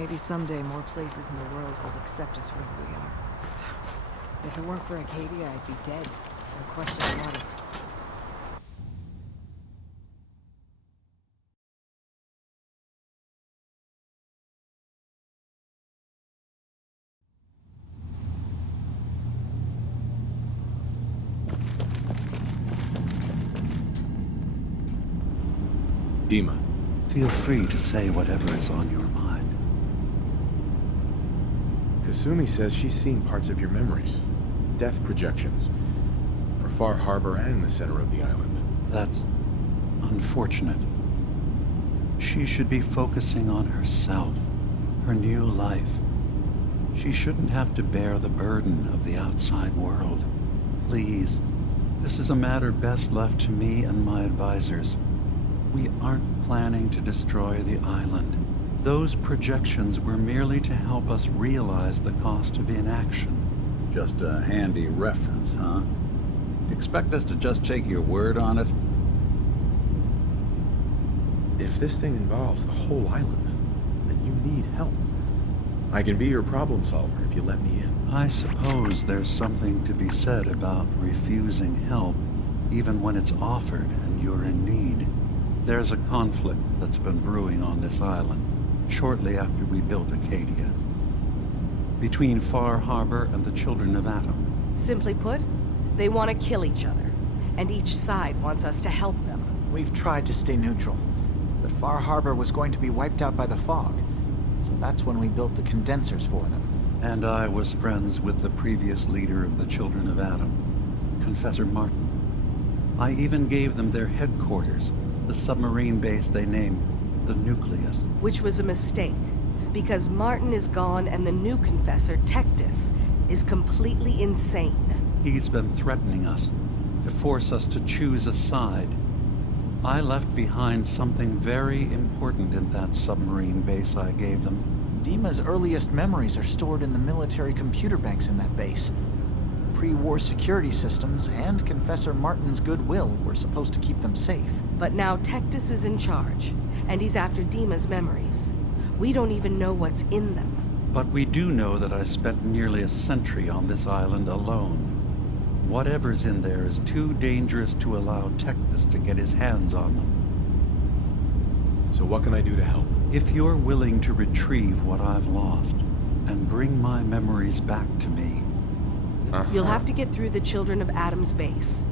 Maybe someday more places in the world will accept us for who we are. If it weren't for Acadia, I'd be dead. No question about it. Dima. Feel free to say whatever is on your mind. Kasumi says she's seen parts of your memories. Death projections. For Far Harbor and the center of the island. That's unfortunate. She should be focusing on herself, her new life. She shouldn't have to bear the burden of the outside world. Please, this is a matter best left to me and my advisors. We aren't planning to destroy the island. Those projections were merely to help us realize the cost of inaction. Just a handy reference, huh? Expect us to just take your word on it? If this thing involves the whole island, then you need help. I can be your problem solver if you let me in. I suppose there's something to be said about refusing help, even when it's offered and you're in need. There's a conflict that's been brewing on this island, shortly after we built Acadia, between Far Harbor and the Children of Atom. Simply put, they want to kill each other, and each side wants us to help them. We've tried to stay neutral, but Far Harbor was going to be wiped out by the fog, so that's when we built the condensers for them. And I was friends with the previous leader of the Children of Atom, Confessor Martin. I even gave them their headquarters, the submarine base they named the Nucleus. Which was a mistake, because Martin is gone and the new Confessor, Tectus, is completely insane. He's been threatening us, to force us to choose a side. I left behind something very important in that submarine base I gave them. Dima's earliest memories are stored in the military computer banks in that base. Pre-war security systems and Confessor Martin's goodwill were supposed to keep them safe. But now Tectus is in charge, and he's after Dima's memories. We don't even know what's in them. But we do know that I spent nearly a century on this island alone. Whatever's in there is too dangerous to allow Tectus to get his hands on them. So what can I do to help? If you're willing to retrieve what I've lost, and bring my memories back to me, You'll have to get through the Children of Atom's base.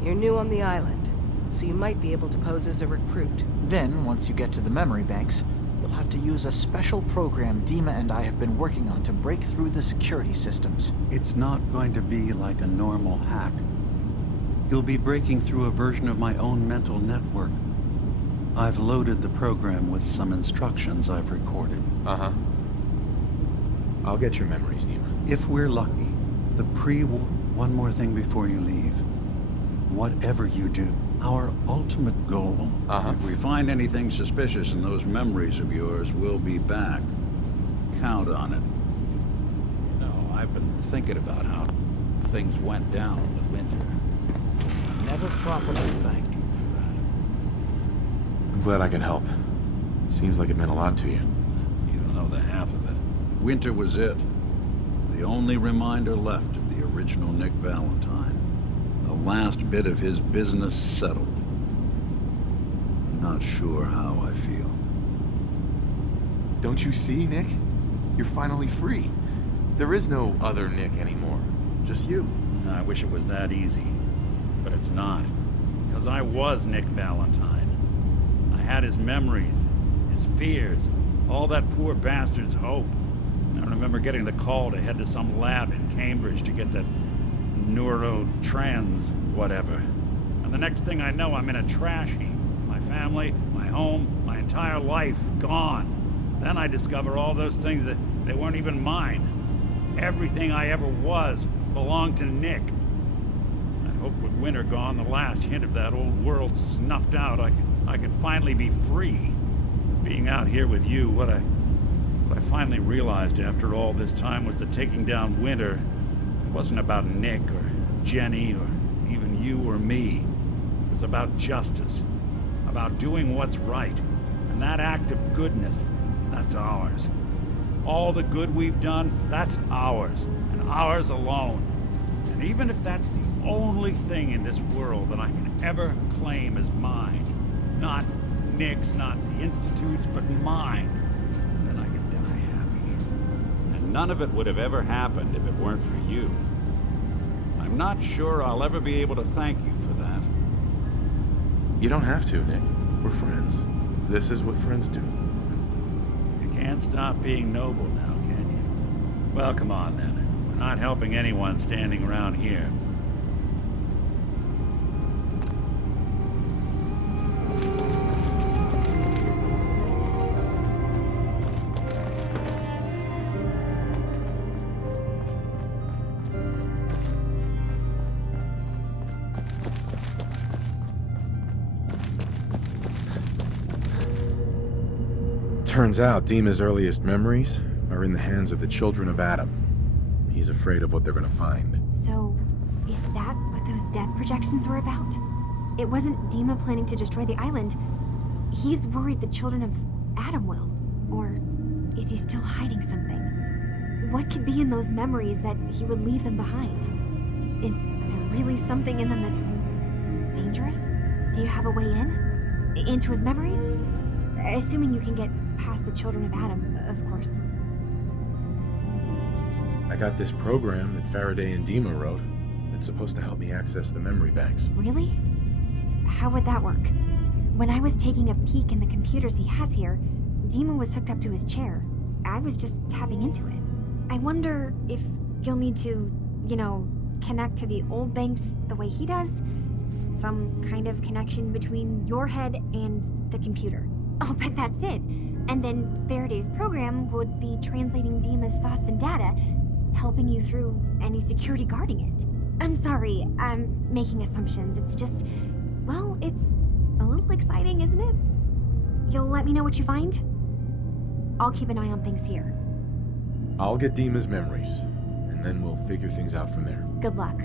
You're new on the island, so you might be able to pose as a recruit. Then, once you get to the memory banks, you'll have to use a special program Dima and I have been working on to break through the security systems. It's not going to be like a normal hack. You'll be breaking through a version of my own mental network. I've loaded the program with some instructions I've recorded. Uh-huh. I'll get your memories, Dima. If we're lucky, one more thing before you leave. Whatever you do, our ultimate goal... If we find anything suspicious in those memories of yours, we'll be back. Count on it. You know, I've been thinking about how things went down with Winter. I never properly thanked you for that. I'm glad I can help. Seems like it meant a lot to you. You don't know the half of it. Winter was it. The only reminder left of the original Nick Valentine. The last bit of his business settled. Not sure how I feel. Don't you see, Nick? You're finally free. There is no other Nick anymore. Just you. I wish it was that easy. But it's not. Because I was Nick Valentine. I had his memories, his fears, all that poor bastard's hope. I remember getting the call to head to some lab in Cambridge to get that neurotrans whatever. And the next thing I know, I'm in a trash heap. My family, my home, my entire life gone. Then I discover all those things that they weren't even mine. Everything I ever was belonged to Nick. I hope with Winter gone, the last hint of that old world snuffed out, I could finally be free. Being out here with you, what I finally realized after all this time was that taking down Winter wasn't about Nick or Jenny or even you or me. It was about justice, about doing what's right. And that act of goodness, that's ours. all the good we've done, that's ours, and ours alone. And even if that's the only thing in this world that I can ever claim as mine, not Nick's, not the Institute's, but mine, then I can die happy. And none of it would have ever happened if it weren't for you. I'm not sure I'll ever be able to thank you for that. You don't have to, Nick. We're friends. This is what friends do. You can't stop being noble now, can you? Well, come on then. We're not helping anyone standing around here. Turns out Dima's earliest memories are in the hands of the children of Adam. He's afraid of what they're gonna find. So, is that what those death projections were about? It wasn't Dima planning to destroy the island. He's worried the children of Adam will. Or is he still hiding something? What could be in those memories that he would leave them behind? Is there really something in them that's dangerous? Do you have a way in? Into his memories? Assuming you can get past the children of Adam, of course. I got this program that Faraday and Dima wrote. It's supposed to help me access the memory banks. Really? How would that work? When I was taking a peek in the computers he has here, Dima was hooked up to his chair. I was just tapping into it. I wonder if you'll need to, connect to the old banks the way he does? Some kind of connection between your head and the computer. I'll bet that's it. And then Faraday's program would be translating Dima's thoughts and data, helping you through any security guarding it. I'm sorry, I'm making assumptions. It's just, well, it's a little exciting, isn't it? You'll let me know what you find? I'll keep an eye on things here. I'll get Dima's memories, and then we'll figure things out from there. Good luck.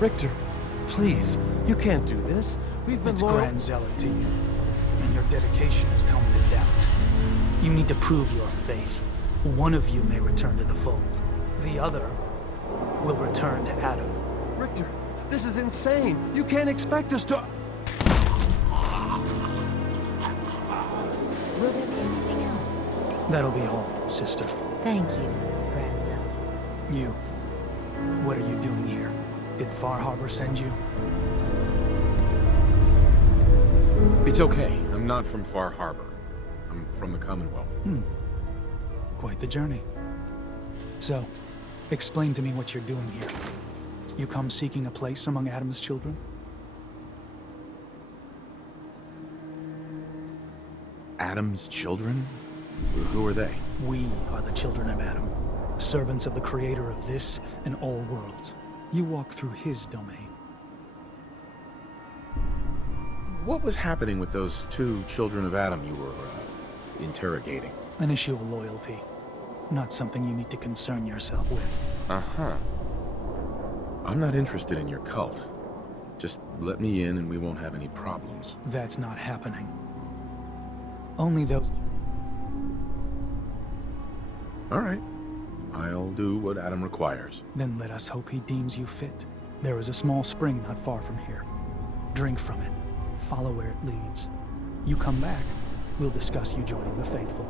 Richter, please, you can't do this. We've been It's loyal. Grand Zealot to you, and your dedication has come to doubt. You need to prove your faith. One of you may return to the fold. The other will return to Adam. Richter, this is insane. You can't expect us to... Will there be anything else? That'll be all, sister. Thank you, Grand Zealot. You, what are you doing here? Did Far Harbor send you? It's okay. I'm not from Far Harbor. I'm from the Commonwealth. Quite the journey. So, explain to me what you're doing here. You come seeking a place among Adam's children? Adam's children? Who are they? We are the children of Adam, servants of the creator of this and all worlds. You walk through his domain. What was happening with those two children of Adam you were interrogating? An issue of loyalty. Not something you need to concern yourself with. Uh-huh. I'm not interested in your cult. Just let me in and we won't have any problems. That's not happening. Only those... All right. I'll do what Adam requires. Then let us hope he deems you fit. There is a small spring not far from here. Drink from it. Follow where it leads. You come back, we'll discuss you joining the faithful.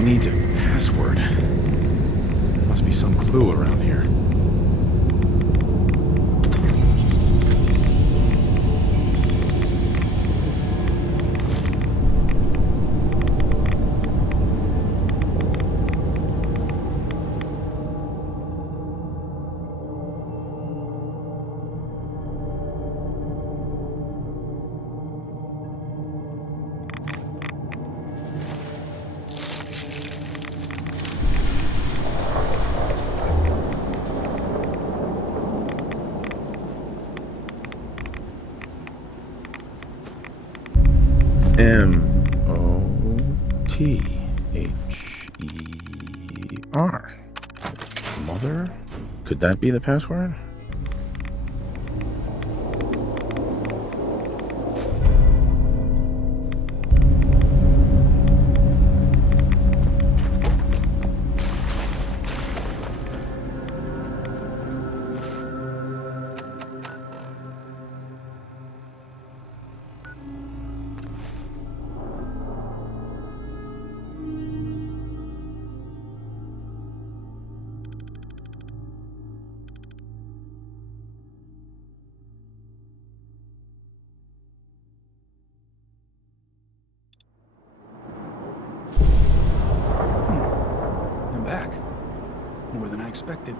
needs a password. Must be some clue around here. M-O-T-H-E-R. Mother? Could that be the password? I'm back. More than I expected.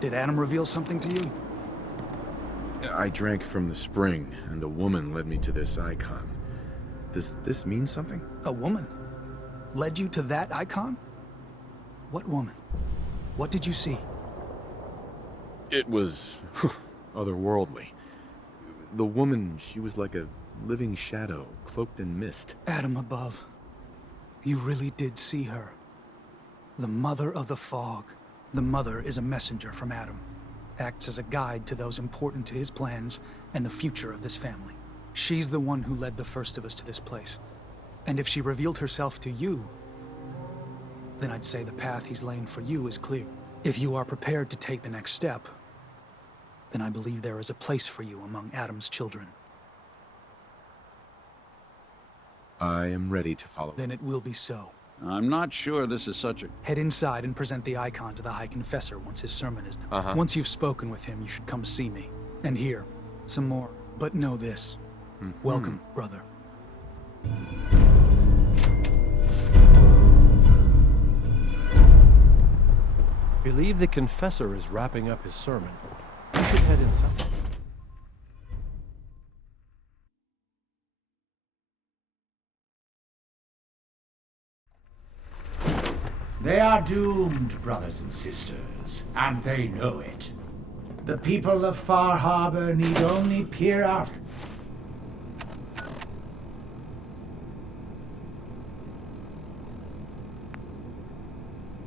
Did Adam reveal something to you? I drank from the spring, and a woman led me to this icon. Does this mean something? A woman? Led you to that icon? What woman? What did you see? It was otherworldly. The woman, she was like a living shadow, cloaked in mist. Adam above. You really did see her. The Mother of the Fog. The Mother is a messenger from Adam. Acts as a guide to those important to his plans and the future of this family. She's the one who led the first of us to this place. And if she revealed herself to you, then I'd say the path he's laying for you is clear. If you are prepared to take the next step, then I believe there is a place for you among Adam's children. I am ready to follow. Then it will be so. I'm not sure this is such a... Head inside and present the icon to the High Confessor once his sermon is done. Once you've spoken with him, you should come see me. And here, some more. But know this. Welcome, brother. Believe the confessor is wrapping up his sermon. You should head inside. They are doomed, brothers and sisters, and they know it. The people of Far Harbor need only peer out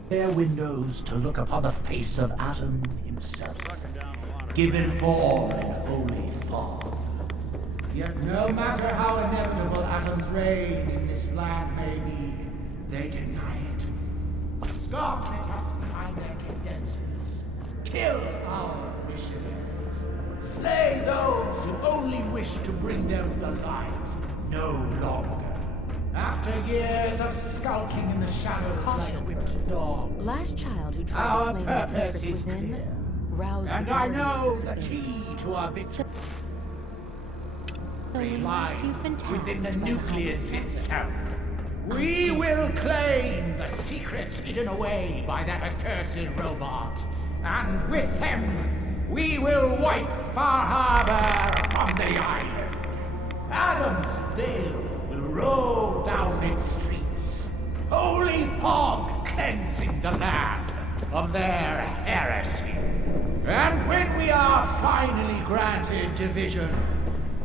their windows to look upon the face of Adam himself, given form in holy form. Yet no matter how inevitable Adam's reign in this land may be, they deny it. Scoffed at us behind their condensers, killed our missionaries, slay those who only wish to bring them the light no longer. After years of skulking in the shadows like whipped dogs, Last child who tried our to claim the purpose secrets is within clear, roused and the I guardians know of the the key base. to our victory Unless lies you've been within the tasked by the nucleus High Confessor. itself. We will claim the secrets hidden away by that accursed robot, and with them, we will wipe Far Harbor from the island. Adam's veil will roll down its streets, holy fog cleansing the land of their heresy. And when we are finally granted division,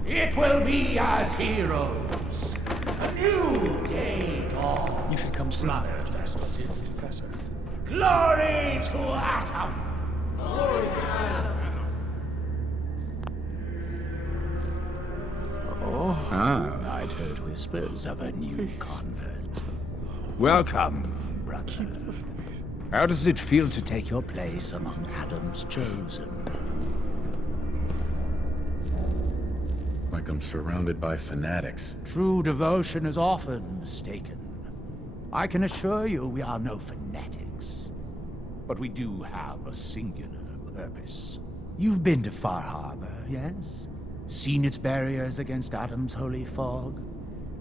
it will be as heroes. A new day dawns. You should come see me, brothers and Professor. sisters. Glory to Adam! Glory to Adam! I'd heard whispers of a new convert. Welcome, brother. How does it feel to take your place among Adam's chosen? Like I'm surrounded by fanatics. True devotion is often mistaken. I can assure you we are no fanatics. But we do have a singular purpose. You've been to Far Harbor, yes? Seen its barriers against Adam's holy fog?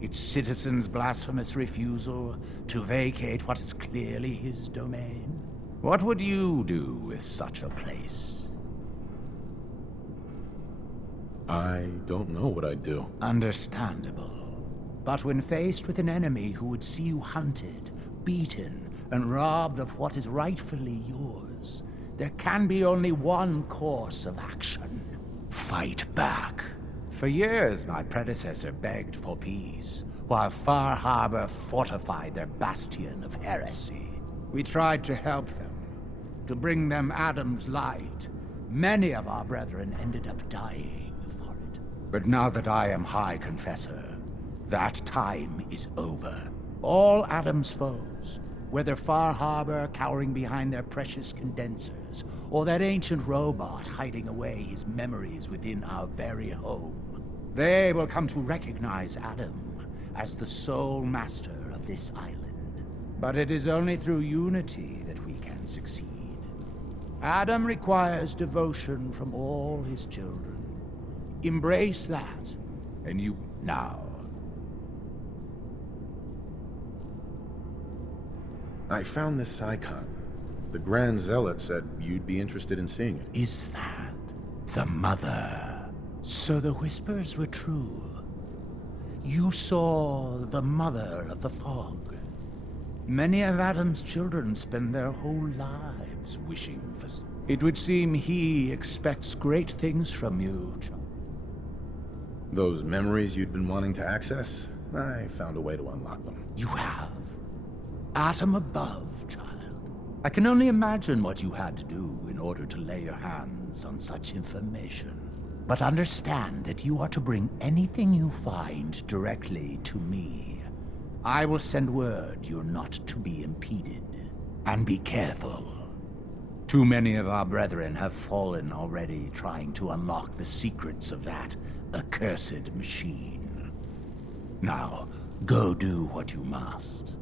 Its citizens' blasphemous refusal to vacate what is clearly his domain? What would you do with such a place? I don't know what I'd do. Understandable. But when faced with an enemy who would see you hunted, beaten, and robbed of what is rightfully yours, there can be only one course of action. Fight back. For years, my predecessor begged for peace, while Far Harbor fortified their bastion of heresy. We tried to help them, to bring them Adam's light. Many of our brethren ended up dying for it. But now that I am High Confessor, that time is over. All Adam's foes, whether Far Harbor cowering behind their precious condensers, or that ancient robot hiding away his memories within our very home, they will come to recognize Adam as the sole master of this island. But it is only through unity that we can succeed. Adam requires devotion from all his children. Embrace that, and you now. I found this icon. The Grand Zealot said you'd be interested in seeing it. Is that the Mother? So the whispers were true. You saw the Mother of the Fog. Many of Adam's children spend their whole lives wishing for... It would seem he expects great things from you, child. Those memories you'd been wanting to access? I found a way to unlock them. You have? Atom above, child. I can only imagine what you had to do in order to lay your hands on such information. But understand that you are to bring anything you find directly to me. I will send word you're not to be impeded. And be careful. Too many of our brethren have fallen already trying to unlock the secrets of that accursed machine. Now, go do what you must.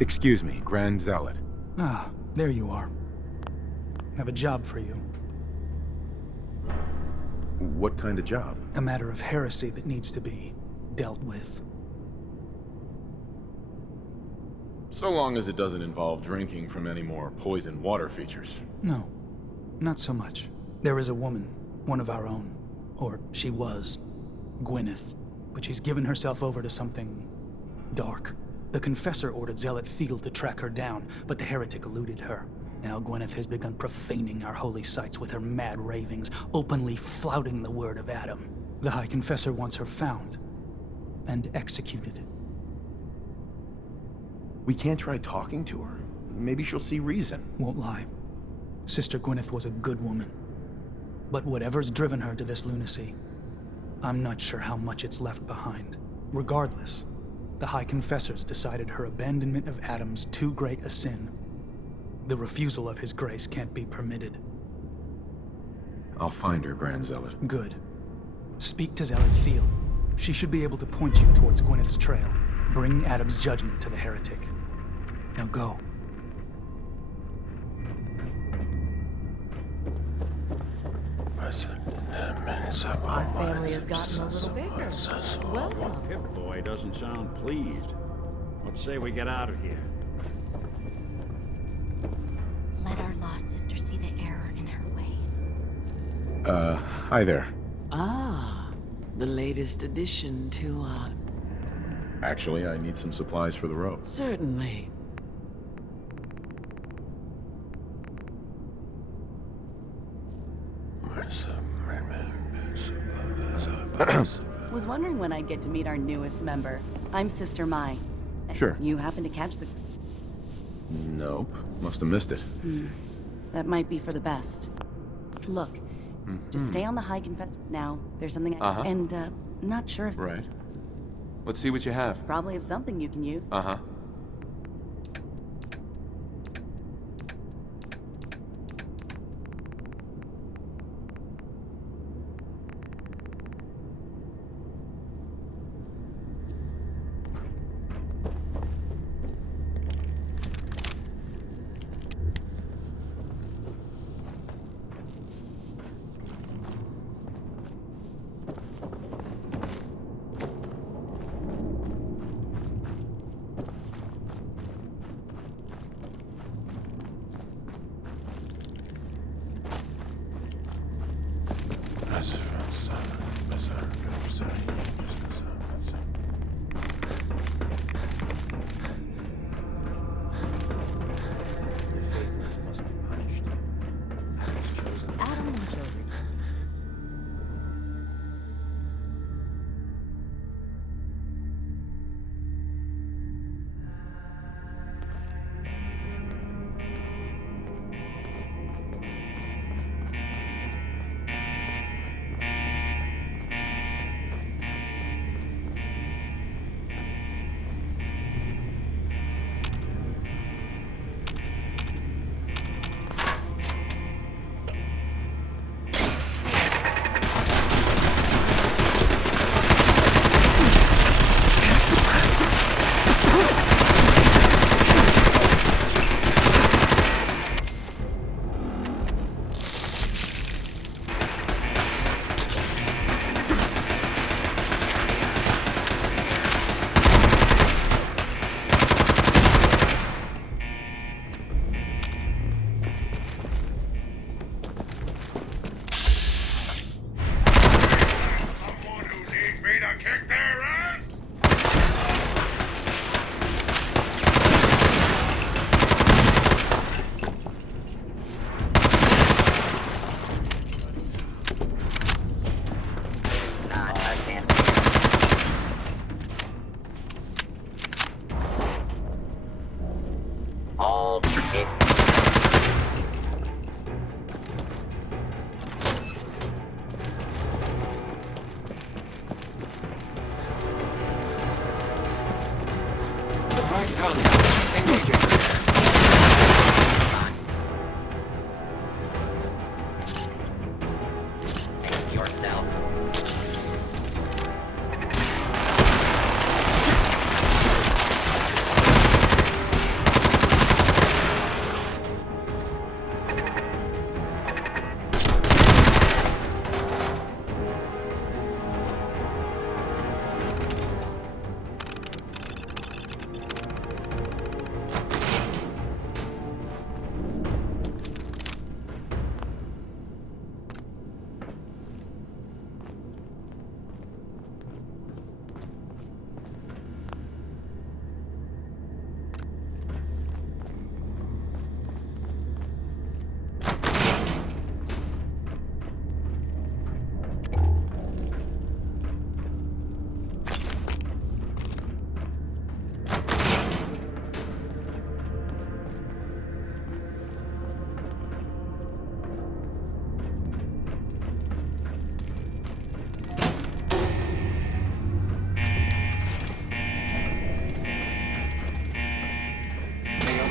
Excuse me, Grand Zealot. Ah, there you are. I have a job for you. What kind of job? A matter of heresy that needs to be dealt with. So long as it doesn't involve drinking from any more poisoned water features. No, not so much. There is a woman, one of our own. Or she was. Gwyneth. But she's given herself over to something dark. The Confessor ordered Zealot Thiel to track her down, but the heretic eluded her. Now Gwyneth has begun profaning our holy sites with her mad ravings, openly flouting the word of Adam. The High Confessor wants her found and executed. We can't try talking to her? Maybe she'll see reason. Won't lie. Sister Gwyneth was a good woman. But whatever's driven her to this lunacy, I'm not sure how much it's left behind. Regardless, the High Confessors decided her abandonment of Adam's too great a sin. The refusal of his grace can't be permitted. I'll find her, Grand Zealot. Good. Speak to Zealot Thiel. She should be able to point you towards Gwyneth's trail. Bring Adam's judgment to the heretic. Now go. Our family has gotten a little bigger. Welcome. Pip boy doesn't sound pleased. Let's say we get out of here. Let our lost sister see the error in her ways. Hi there. Ah, the latest addition to, Actually, I need some supplies for the road. Certainly. Was wondering when I'd get to meet our newest member. I'm Sister Mai. Sure. You happen to catch the... Nope. Must have missed it. That might be for the best. Look, just stay on the High Confessor now. There's something I... And, not sure if... Right. Let's see what you have. Probably have something you can use. Adam and Joe.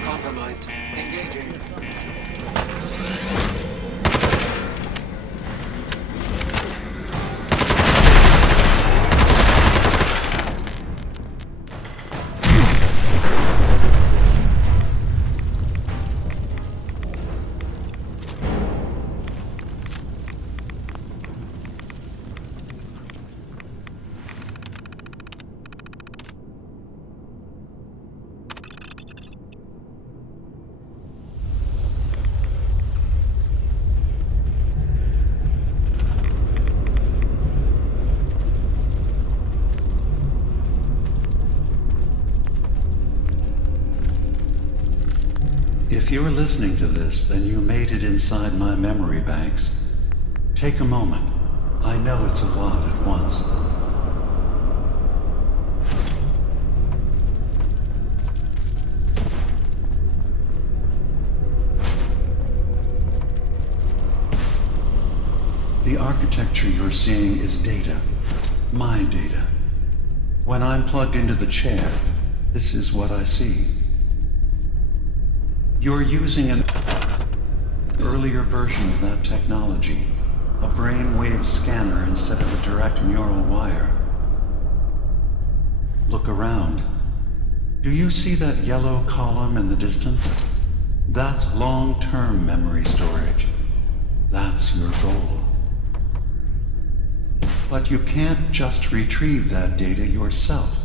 Compromised. Engaging. If you're listening to this, then you made it inside my memory banks. Take a moment. I know it's a lot at once. The architecture you're seeing is data. My data. When I'm plugged into the chair, this is what I see. You're using an earlier version of that technology, a brainwave scanner instead of a direct neural wire. Look around. Do you see that yellow column in the distance? That's long-term memory storage. That's your goal. But you can't just retrieve that data yourself.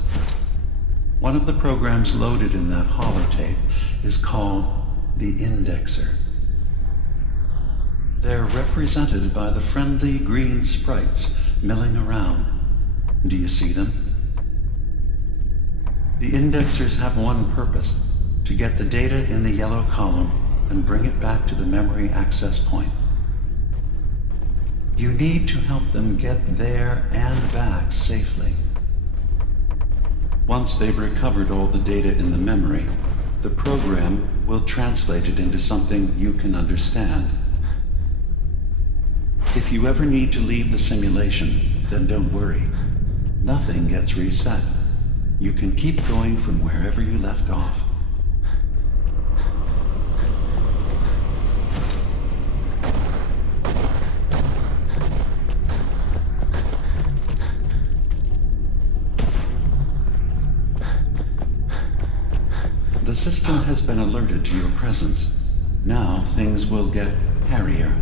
One of the programs loaded in that holotape is called the indexer. They're represented by the friendly green sprites milling around. Do you see them? The indexers have one purpose: to get the data in the yellow column and bring it back to the memory access point. You need to help them get there and back safely. Once they've recovered all the data in the memory, the program will translate it into something you can understand. If you ever need to leave the simulation, then don't worry. Nothing gets reset. You can keep going from wherever you left off. The system has been alerted to your presence. Now things will get hairier.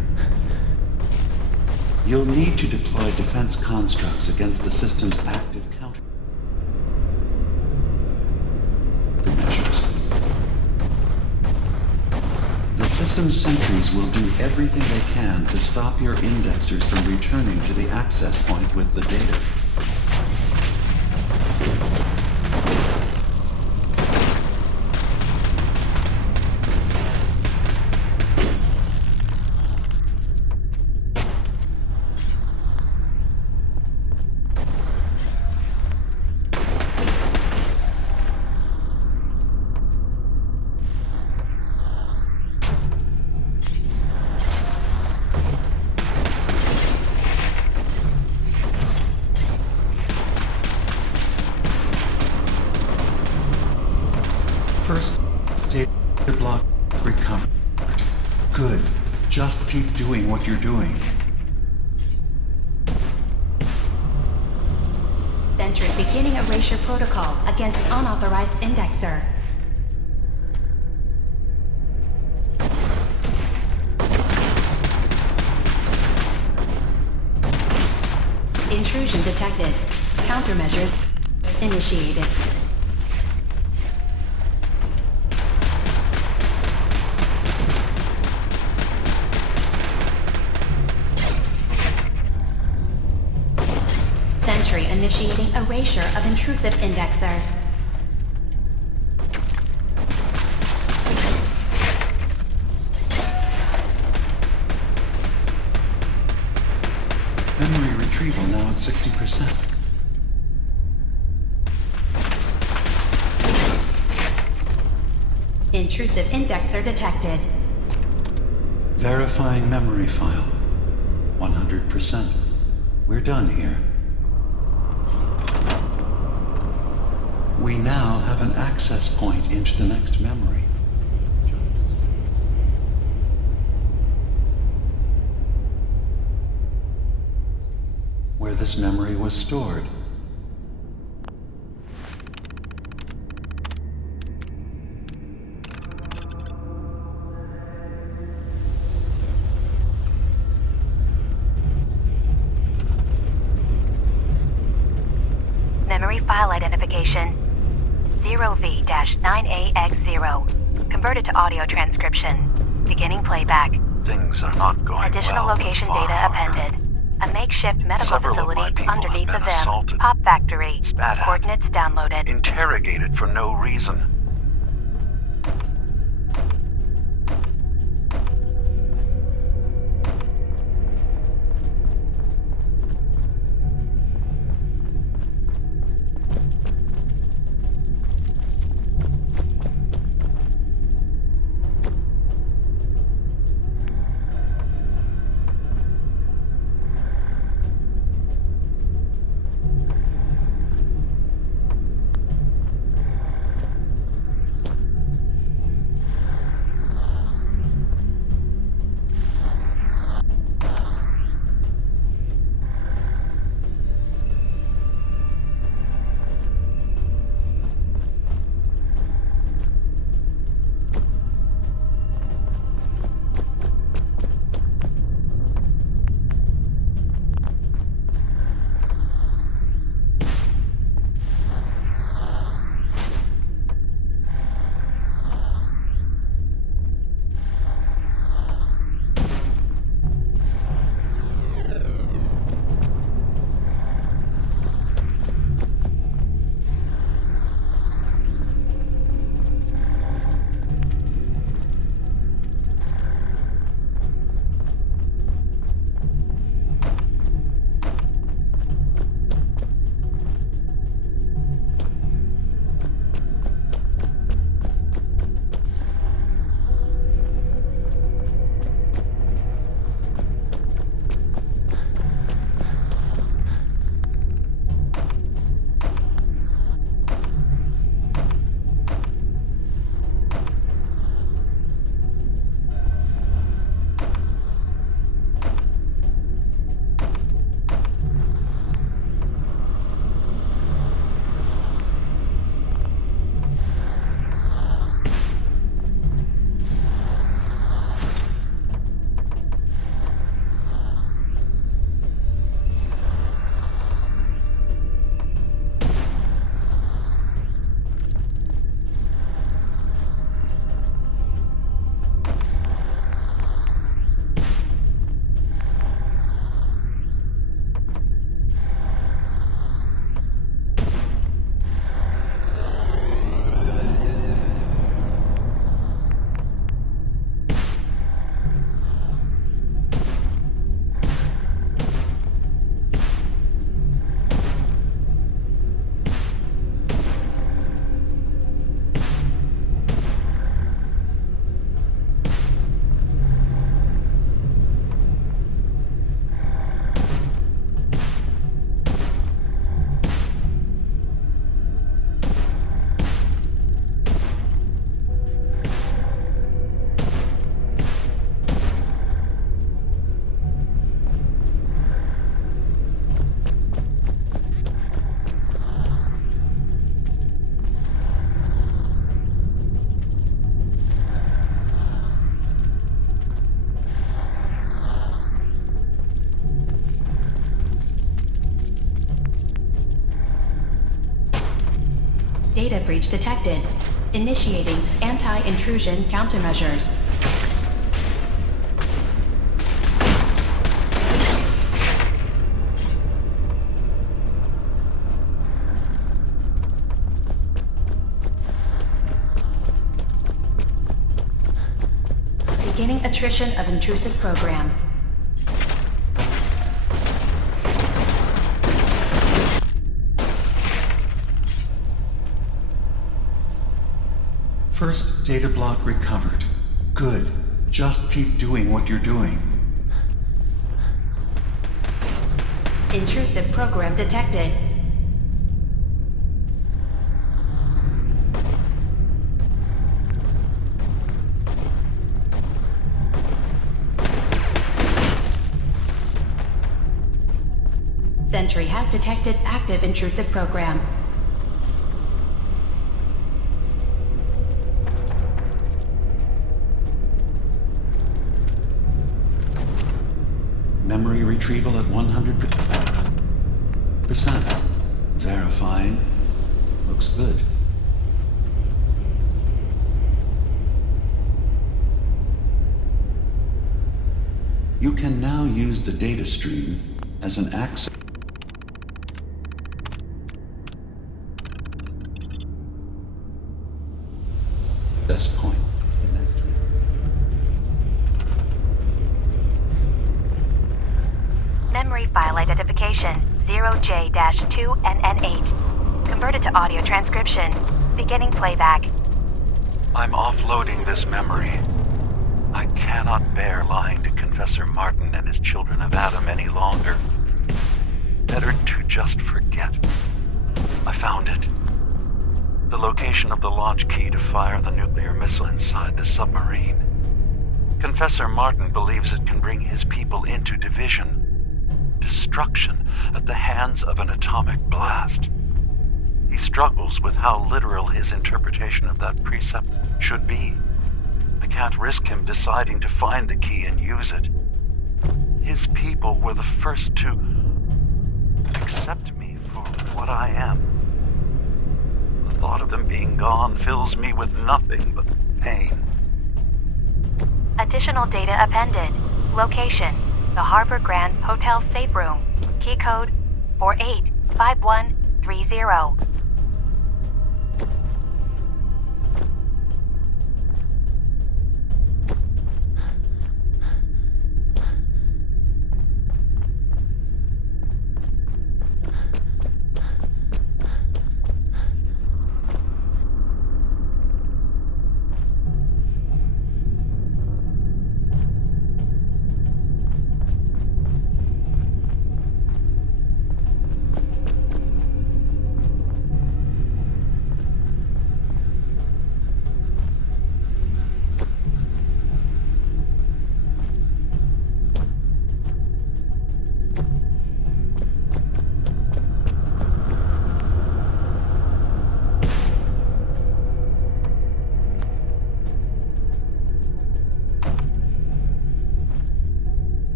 You'll need to deploy defense constructs against the system's active countermeasures. The system's sentries will do everything they can to stop your indexers from returning to the access point with the data. First, data block recovered. Good. Just keep doing what you're doing. Sentry beginning erasure protocol against unauthorized indexer. Intrusion detected. Countermeasures initiated. Sentry initiating erasure of intrusive indexer. Memory retrieval now at 60%. Intrusive indexer detected. Verifying memory file. 100%. We're done here. We now have an access point into the next memory. Where this memory was stored. Memory file identification 0V-9AX0. Converted to audio transcription. Beginning playback. Things are not going Additional well location with data Farharbor. appended. A makeshift medical Several of my facility people underneath have the been VIM. assaulted, Pop factory. spat at, Coordinates downloaded. interrogated for no reason. Data breach detected. Initiating anti-intrusion countermeasures. Beginning attrition of intrusive program. First data block recovered. Good. Just keep doing what you're doing. Intrusive program detected. Sentry has detected active intrusive program. Memory retrieval at 100%. Verifying. Looks good. You can now use the data stream as an access point. Memory file identification 0J-2NN8. Converted to audio transcription. Beginning playback. I'm offloading this memory. I cannot bear lying to Confessor Martin and his children of Adam any longer. Better to just forget. I found it. The location of the launch key to fire the nuclear missile inside the submarine. Confessor Martin believes it can bring his people into division. Destruction at the hands of an atomic blast. He struggles with how literal his interpretation of that precept should be. I can't risk him deciding to find the key and use it. His people were the first to accept me for what I am. The thought of them being gone fills me with nothing but pain. Additional data appended. Location: the Harbor Grand Hotel safe room. Key code 485130.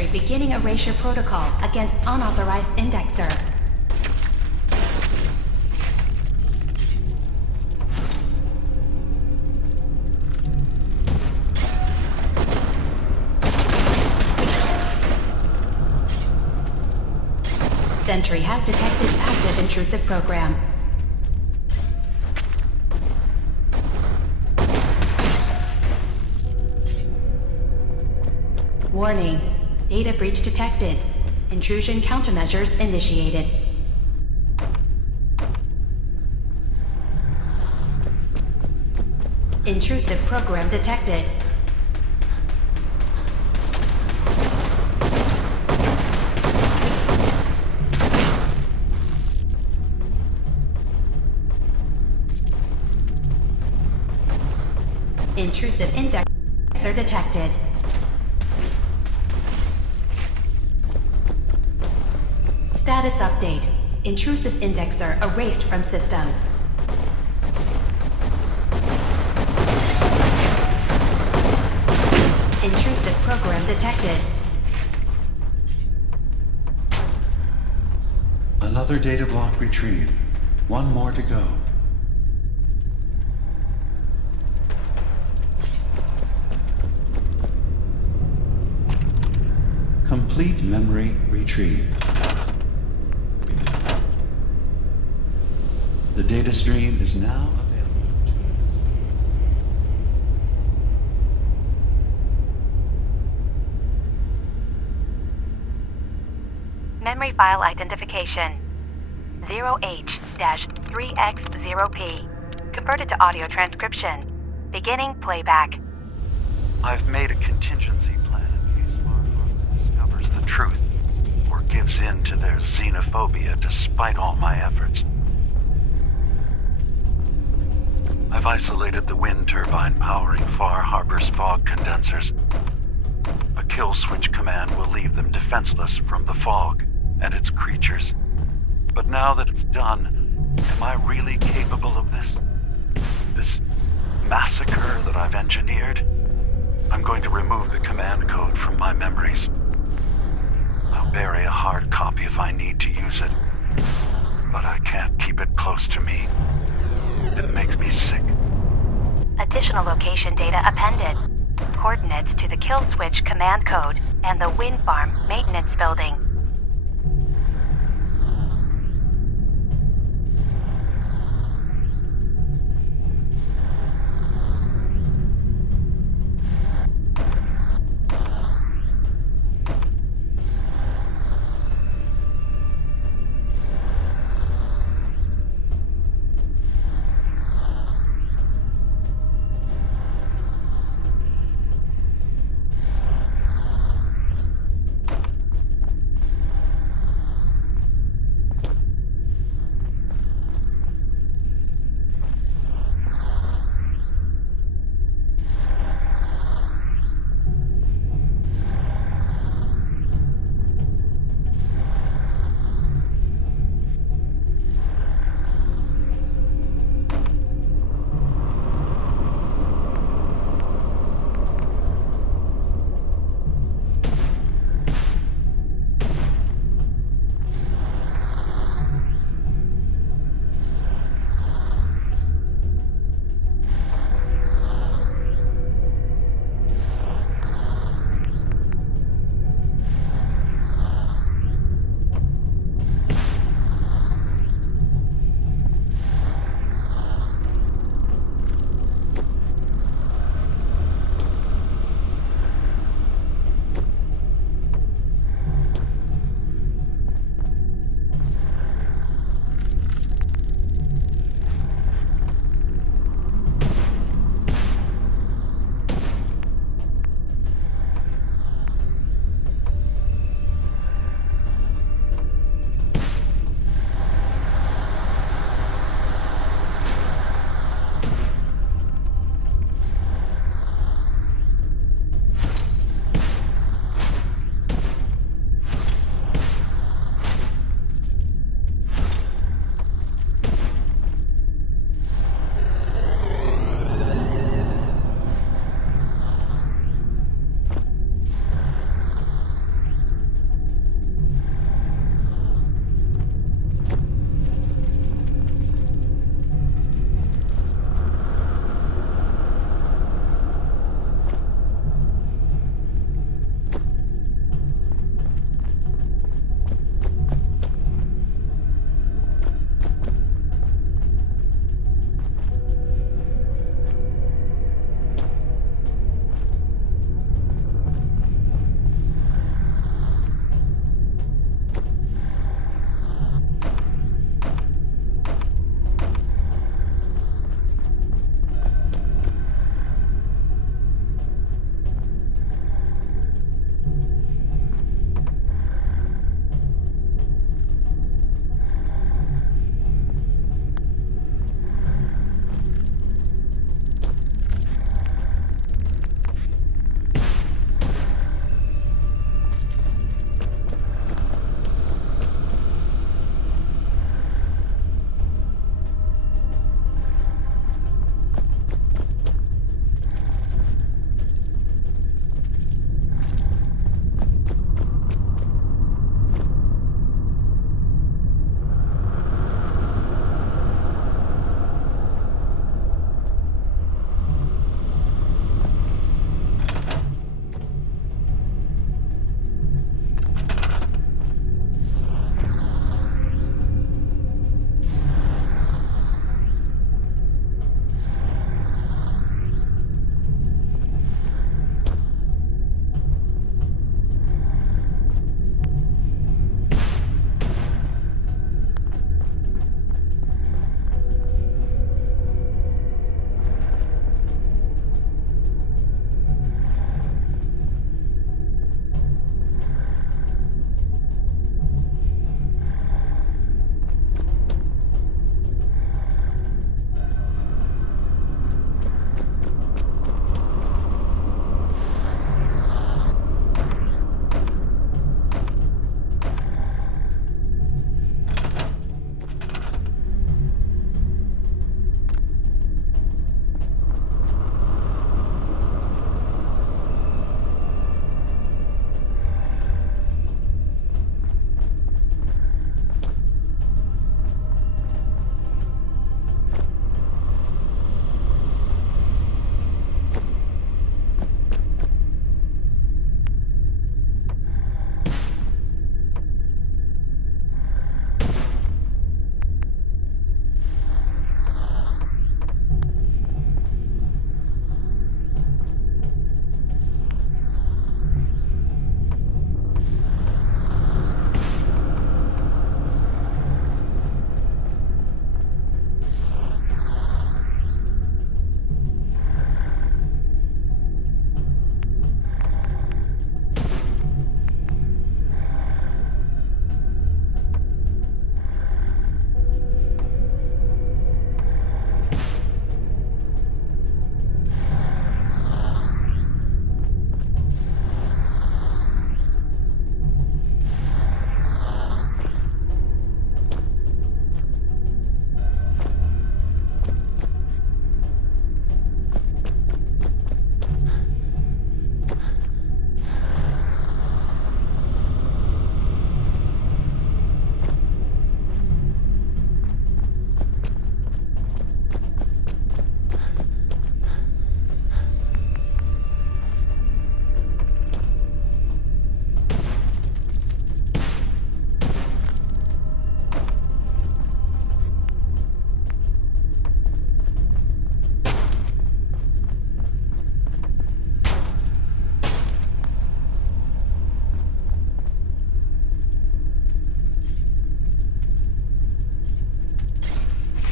Sentry beginning erasure protocol against unauthorized indexer. Sentry has detected active intrusive program. Warning. Data breach detected. Intrusion countermeasures initiated. Intrusive program detected. Intrusive indexer detected. Status update. Intrusive indexer erased from system. Intrusive program detected. Another data block retrieved. One more to go. Complete memory retrieved. The data stream is now available. Memory file identification 0H-3X0P. Converted to audio transcription. Beginning playback. I've made a contingency plan in case Mark discovers the truth or gives in to their xenophobia despite all my efforts. I've isolated the wind turbine powering Far Harbor's fog condensers. A kill switch command will leave them defenseless from the fog and its creatures. But now that it's done, am I really capable of this? This massacre that I've engineered? I'm going to remove the command code from my memories. I'll bury a hard copy if I need to use it. But I can't keep it close to me. It makes me sick. Additional location data appended. Coordinates to the kill switch command code and the wind farm maintenance building.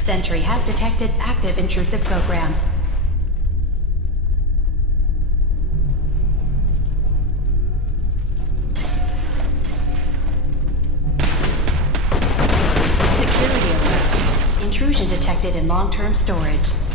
Sentry has detected active intrusive program. Security alert. Intrusion detected in long-term storage.